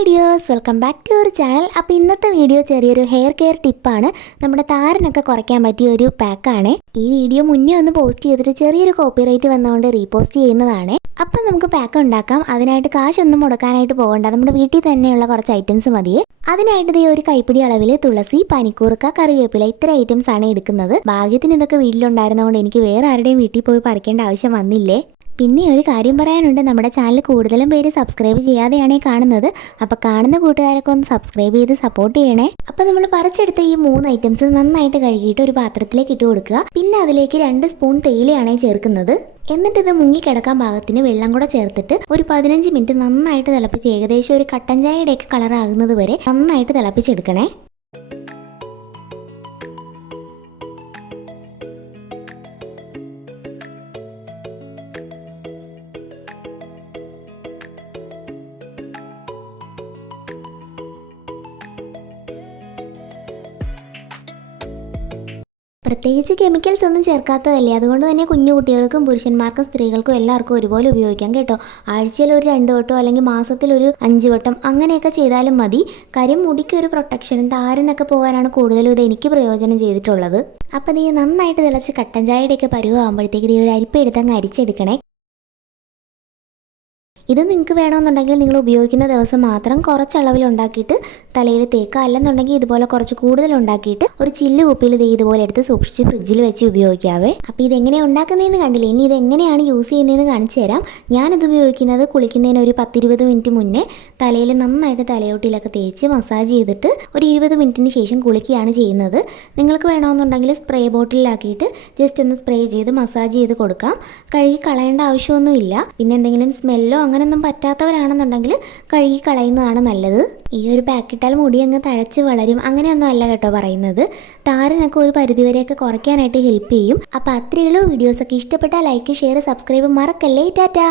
Hi dears welcome back to your channel. അപ്പോൾ ഇന്നത്തെ video ചെറിയൊരു ഹെയർ കെയർ ടിപ്പാണ്. നമ്മുടെ താരനൊക്കെ കുറയ്ക്കാൻ പറ്റിയ ഒരു പാക്കാണ് ഈ വീഡിയോ മുന്നേ ഒന്ന് പോസ്റ്റ് ചെയ്തിട്ട് ചെറിയൊരു കോപ്പിറൈറ്റ് വന്നുകൊണ്ട് റീപോസ്റ്റ് ചെയ്യുന്നതാണ്. അപ്പം നമുക്ക് പാക്ക് ഉണ്ടാക്കാം. അതിനായിട്ട് കാശൊന്നും മുടക്കാനായിട്ട് പോകണ്ട. നമ്മുടെ വീട്ടിൽ തന്നെയുള്ള കുറച്ച് ഐറ്റംസ് മതിയെ. അതിനായിട്ട് ഈ ഒരു കൈപ്പിടി അളവിൽ തുളസി പനിക്കൂർക്ക കറിവേപ്പില ഇത്ര ഐറ്റംസ് ആണ് എടുക്കുന്നത്. ഭാഗ്യത്തിന് ഇതൊക്കെ വീട്ടിലുണ്ടായിരുന്നതുകൊണ്ട് എനിക്ക് വേറെ ആരുടെയും വീട്ടിൽ പോയി പറിക്കേണ്ട ആവശ്യം വന്നില്ലേ? പിന്നെ ഒരു കാര്യം പറയാനുണ്ട്. നമ്മുടെ ചാനൽ കൂടുതലും പേര് സബ്സ്ക്രൈബ് ചെയ്യാതെയാണ് ഈ കാണുന്നത്. അപ്പോൾ കാണുന്ന കൂട്ടുകാരൊക്കെ ഒന്ന് സബ്സ്ക്രൈബ് ചെയ്ത് സപ്പോർട്ട് ചെയ്യണേ. അപ്പോൾ നമ്മൾ പറിച്ചെടുത്ത ഈ മൂന്ന് ഐറ്റംസ് നന്നായിട്ട് കഴുകിയിട്ട് ഒരു പാത്രത്തിലേക്ക് ഇട്ട് കൊടുക്കുക. പിന്നെ അതിലേക്ക് രണ്ട് സ്പൂൺ തേയിലയാണ് ചേർക്കുന്നത്. എന്നിട്ട് ഇത് മുങ്ങിക്കിടക്കാൻ ഭാഗത്തിന് വെള്ളം കൂടെ ചേർത്തിട്ട് ഒരു പതിനഞ്ച് മിനിറ്റ് നന്നായിട്ട് തിളപ്പിച്ച് ഏകദേശം ഒരു കട്ടൻ ചായയുടെയൊക്കെ കളറാകുന്നത് വരെ നന്നായിട്ട് തിളപ്പിച്ചെടുക്കണേ. പ്രത്യേകിച്ച് കെമിക്കൽസ് ഒന്നും ചേർക്കാത്തതല്ലേ? അതുകൊണ്ട് തന്നെ കുഞ്ഞു കുട്ടികൾക്കും പുരുഷന്മാർക്കും സ്ത്രീകൾക്കും എല്ലാവർക്കും ഒരുപോലെ ഉപയോഗിക്കാം കേട്ടോ. ആഴ്ചയിൽ ഒരു രണ്ട് വട്ടം അല്ലെങ്കിൽ മാസത്തിൽ ഒരു അഞ്ച് വട്ടം അങ്ങനെയൊക്കെ ചെയ്താലും മതി. കാര്യം മുടിക്ക് ഒരു പ്രൊട്ടക്ഷനും താരനൊക്കെ പോകാനാണ് കൂടുതലും ഇത് എനിക്ക് പ്രയോജനം ചെയ്തിട്ടുള്ളത്. അപ്പം നീ നന്നായിട്ട് തിളച്ച് കട്ടൻ ചായയുടെയൊക്കെ പരുവാകുമ്പോഴത്തേക്ക് നീ ഒരു അരിപ്പ എടുത്തങ്ങ് അരിച്ചെടുക്കണേ. ഇത് നിങ്ങൾക്ക് വേണമെന്നുണ്ടെങ്കിൽ നിങ്ങൾ ഉപയോഗിക്കുന്ന ദിവസം മാത്രം കുറച്ച് അളവിൽ ഉണ്ടാക്കിയിട്ട് തലയിൽ തേക്കുക. അല്ലെന്നുണ്ടെങ്കിൽ ഇതുപോലെ കുറച്ച് കൂടുതൽ ഉണ്ടാക്കിയിട്ട് ഒരു ചില്ല് കുപ്പിയിൽ ഇത് ഇതുപോലെ എടുത്ത് സൂക്ഷിച്ച് ഫ്രിഡ്ജിൽ വെച്ച് ഉപയോഗിക്കാവേ. അപ്പോൾ ഇതെങ്ങനെയാണ് ഉണ്ടാക്കുന്നതെന്ന് കണ്ടില്ലേ? ഇനി ഇതെങ്ങനെയാണ് യൂസ് ചെയ്യുന്നതെന്ന് കാണിച്ചു തരാം. ഞാനിത് ഉപയോഗിക്കുന്നത് കുളിക്കുന്നതിന് ഒരു പത്തിരുപത് മിനിറ്റ് മുന്നേ തലയിൽ നന്നായിട്ട് തലയോട്ടിലൊക്കെ തേച്ച് മസാജ് ചെയ്തിട്ട് ഒരു ഇരുപത് മിനിറ്റിന് ശേഷം കുളിക്കുകയാണ് ചെയ്യുന്നത്. നിങ്ങൾക്ക് വേണമെന്നുണ്ടെങ്കിൽ സ്പ്രേ ബോട്ടിലാക്കിയിട്ട് ജസ്റ്റ് ഒന്ന് സ്പ്രേ ചെയ്ത് മസാജ് ചെയ്ത് കൊടുക്കാം. കഴുകി കളയേണ്ട ആവശ്യമൊന്നുമില്ല. പിന്നെ എന്തെങ്കിലും സ്മെല്ലോ അങ്ങനെയൊന്നും പറ്റാത്തവരാണെന്നുണ്ടെങ്കിൽ കഴുകി കളയുന്നതാണ് നല്ലത്. ഈ ഒരു പാക്കിട്ടാൽ മുടി അങ്ങ് തഴച്ച് വളരും. അങ്ങനെയൊന്നും അല്ല കേട്ടോ പറയുന്നത്. താരനൊക്കെ ഒരു പരിധിവരെയൊക്കെ കുറയ്ക്കാനായിട്ട് ഹെൽപ്പ് ചെയ്യും. അപ്പോൾ അത്രയുള്ളൂ വീഡിയോസൊക്കെ ഇഷ്ടപ്പെട്ടാൽ ലൈക്ക് ഷെയർ സബ്സ്ക്രൈബ് മറക്കല്ലേ. ടാറ്റാ.